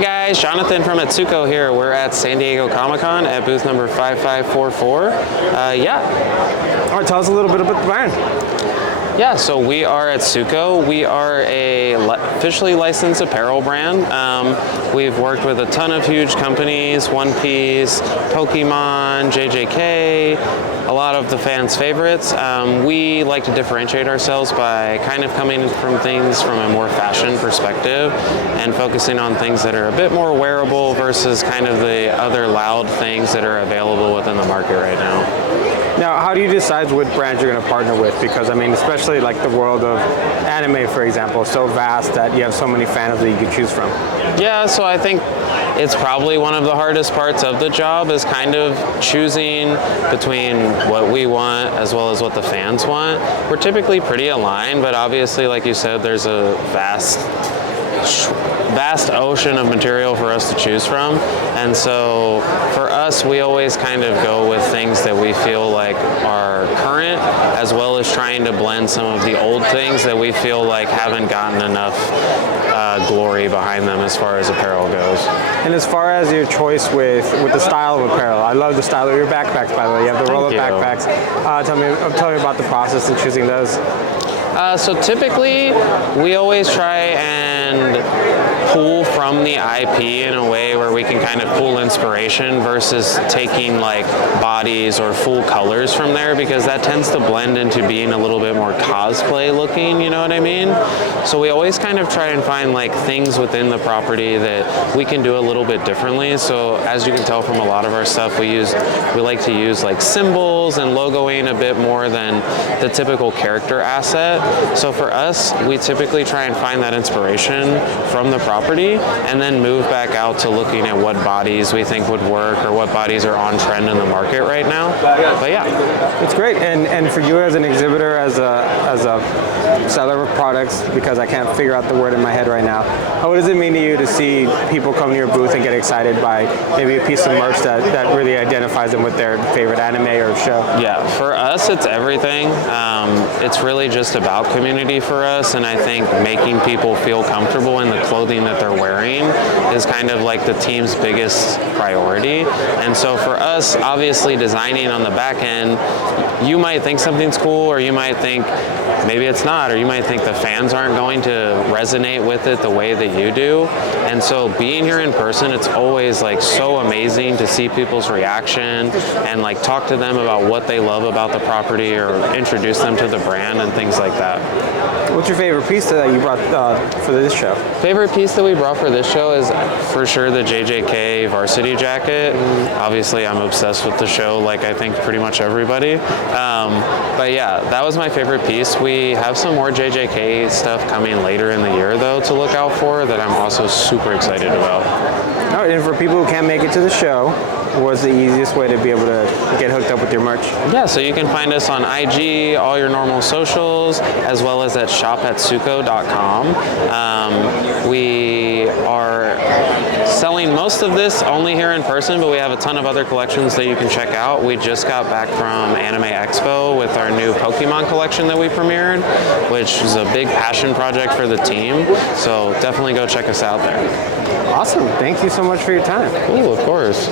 guys, Jonathan from Atsuko here. We're at San Diego Comic-Con at booth number 5544. All right, tell us a little bit about the brand. Yeah, so we are Atsuko. We are a officially licensed apparel brand. We've worked with a ton of huge companies, One Piece, Pokemon, JJK, a lot of the fans' favorites. We like to differentiate ourselves by kind of coming from things from a more fashion perspective and focusing on things that are a bit more wearable versus kind of the other loud things that are available within the market right now. Now, how do you decide what brands you're going to partner with? Because, I mean, especially like the world of anime, for example, is so vast that you have so many fans that you can choose from. Yeah, so I think it's probably one of the hardest parts of the job is kind of choosing between what we want as well as what the fans want. We're typically pretty aligned, but obviously, like you said, there's a vast ocean of material for us to choose from, and so for us we always kind of go with things that we feel like are current, as well as trying to blend some of the old things that we feel like haven't gotten enough glory behind them as far as apparel goes. And as far as your choice with the style of apparel, I love the style of your backpacks, by the way. You have the roll-up backpacks. Tell me about the process in choosing those. So typically, we always try and pull from the IP in a way where we can kind of pull inspiration versus taking like bodies or full colors from there, because that tends to blend into being a little bit more cosplay looking, you know what I mean? So we always kind of try and find like things within the property that we can do a little bit differently. So as you can tell from a lot of our stuff, we like to use like symbols and logoing a bit more than the typical character asset. So for us, we typically try and find that inspiration from the property and then move back out to looking at what bodies we think would work or what bodies are on trend in the market right now. But yeah. It's great. And for you as an exhibitor, as a seller of products, because I can't figure out the word in my head right now, what does it mean to you to see people come to your booth and get excited by maybe a piece of merch that really identifies them with their favorite anime or show? Yeah, for us it's everything. It's really just about community for us, and I think making people feel comfortable in the clothing that they're wearing is kind of like the team's biggest priority. And so for us, obviously designing on the back end, you might think something's cool, or you might think maybe it's not, or you might think the fans aren't going to resonate with it the way that you do. And so being here in person, it's always like so amazing to see people's reaction and like talk to them about what they love about the property or introduce them to the brand and things like that. What's your favorite piece that you brought for this show? Favorite piece that we brought for this show is for sure the JJK varsity jacket. Obviously I'm obsessed with the show, like I think pretty much everybody. But yeah, that was my favorite piece. We have some more JJK stuff coming later in the year though to look out for that I'm also super excited about. All right, and for people who can't make it to the show, what's the easiest way to be able to get hooked up with your merch? Yeah, so you can find us on IG, all your normal socials, as well as at shopatsuko.com. We are selling most of this only here in person, but we have a ton of other collections that you can check out. We just got back from Anime Expo with our new Pokemon collection that we premiered, which is a big passion project for the team. So definitely go check us out there. Awesome. Thank you so much for your time. Cool, of course.